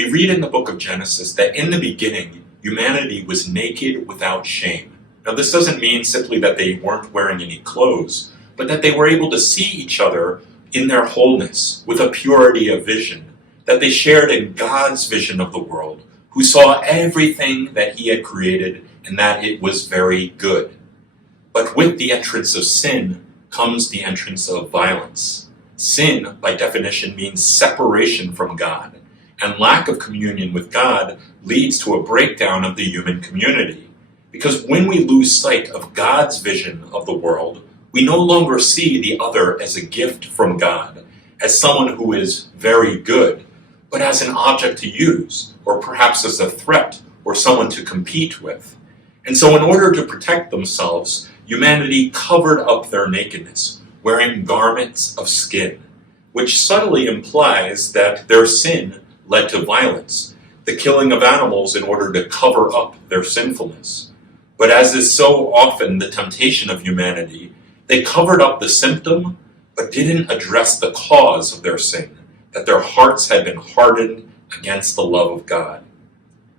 we read in the book of Genesis that in the beginning, humanity was naked without shame. Now, this doesn't mean simply that they weren't wearing any clothes, but that they were able to see each other in their wholeness, with a purity of vision, that they shared in God's vision of the world, who saw everything that he had created and that it was very good. But with the entrance of sin comes the entrance of violence. Sin, by definition, means separation from God, and lack of communion with God leads to a breakdown of the human community. Because when we lose sight of God's vision of the world, we no longer see the other as a gift from God, as someone who is very good, but as an object to use, or perhaps as a threat, or someone to compete with. And so in order to protect themselves, humanity covered up their nakedness, wearing garments of skin, which subtly implies that their sin led to violence, the killing of animals in order to cover up their sinfulness. But as is so often the temptation of humanity, they covered up the symptom, but didn't address the cause of their sin, that their hearts had been hardened against the love of God.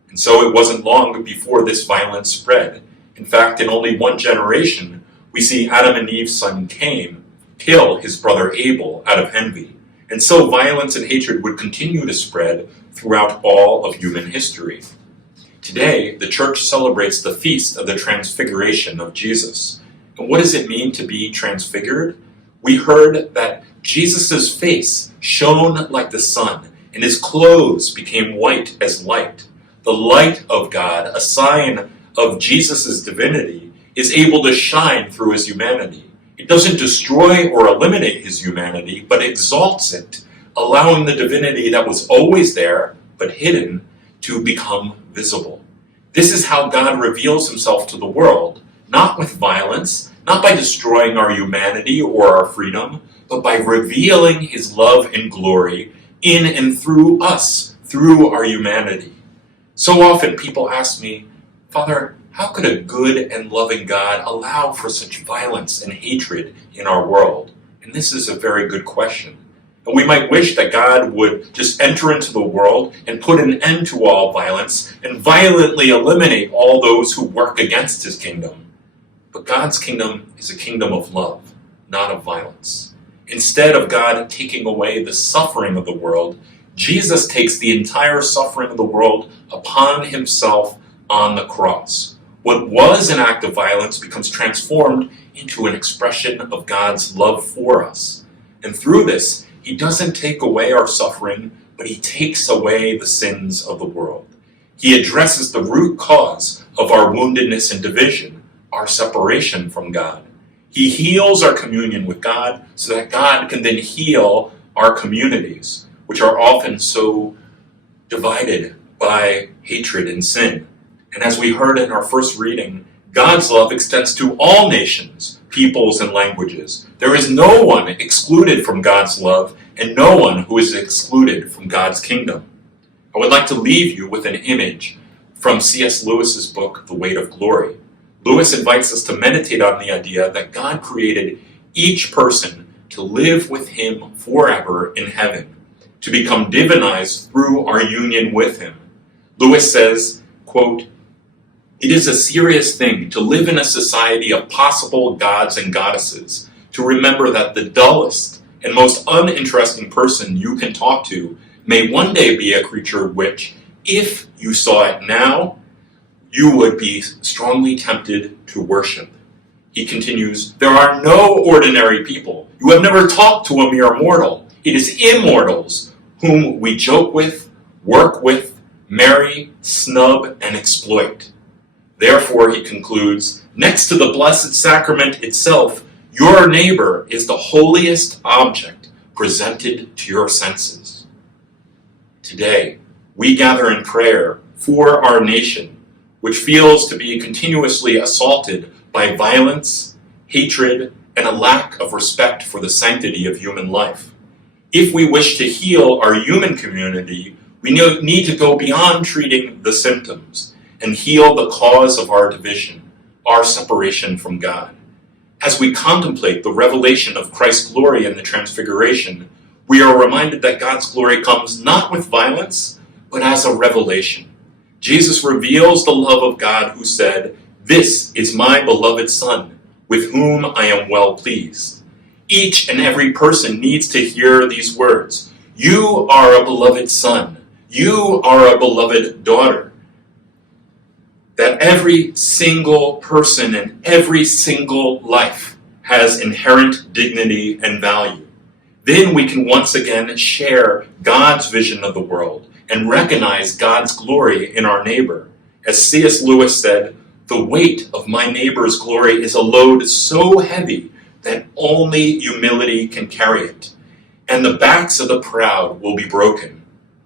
And so it wasn't long before this violence spread. In fact, in only one generation, we see Adam and Eve's son Cain kill his brother Abel out of envy. And so violence and hatred would continue to spread throughout all of human history. Today, the church celebrates the feast of the Transfiguration of Jesus. And what does it mean to be transfigured? We heard that Jesus' face shone like the sun, and his clothes became white as light. The light of God, a sign of Jesus' divinity, is able to shine through his humanity. It doesn't destroy or eliminate his humanity, but exalts it, allowing the divinity that was always there, but hidden, to become visible. This is how God reveals himself to the world, not with violence, not by destroying our humanity or our freedom, but by revealing his love and glory in and through us, through our humanity. So often people ask me, Father, how could a good and loving God allow for such violence and hatred in our world? And this is a very good question. And we might wish that God would just enter into the world and put an end to all violence and violently eliminate all those who work against his kingdom. But God's kingdom is a kingdom of love, not of violence. Instead of God taking away the suffering of the world, Jesus takes the entire suffering of the world upon himself on the cross. What was an act of violence becomes transformed into an expression of God's love for us. And through this, he doesn't take away our suffering, but he takes away the sins of the world. He addresses the root cause of our woundedness and division, our separation from God. He heals our communion with God so that God can then heal our communities, which are often so divided by hatred and sin. And as we heard in our first reading, God's love extends to all nations, peoples, and languages. There is no one excluded from God's love, and no one who is excluded from God's kingdom. I would like to leave you with an image from C.S. Lewis's book, The Weight of Glory. Lewis invites us to meditate on the idea that God created each person to live with him forever in heaven, to become divinized through our union with him. Lewis says, quote, "It is a serious thing to live in a society of possible gods and goddesses, to remember that the dullest and most uninteresting person you can talk to may one day be a creature which, if you saw it now, you would be strongly tempted to worship." He continues, "There are no ordinary people. You have never talked to a mere mortal. It is immortals whom we joke with, work with, marry, snub, and exploit. Therefore," he concludes, "next to the Blessed Sacrament itself, your neighbor is the holiest object presented to your senses." Today, we gather in prayer for our nation, which feels to be continuously assaulted by violence, hatred, and a lack of respect for the sanctity of human life. If we wish to heal our human community, we need to go beyond treating the symptoms and heal the cause of our division, our separation from God. As we contemplate the revelation of Christ's glory in the Transfiguration, we are reminded that God's glory comes not with violence, but as a revelation. Jesus reveals the love of God, who said, "This is my beloved Son, with whom I am well pleased." Each and every person needs to hear these words. You are a beloved son. You are a beloved daughter. That every single person and every single life has inherent dignity and value. Then we can once again share God's vision of the world and recognize God's glory in our neighbor. As C.S. Lewis said, "The weight of my neighbor's glory is a load so heavy that only humility can carry it, and the backs of the proud will be broken.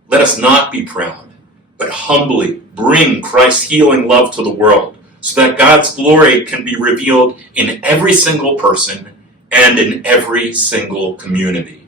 Let us not be proud, but humbly bring Christ's healing love to the world, so that God's glory can be revealed in every single person and in every single community."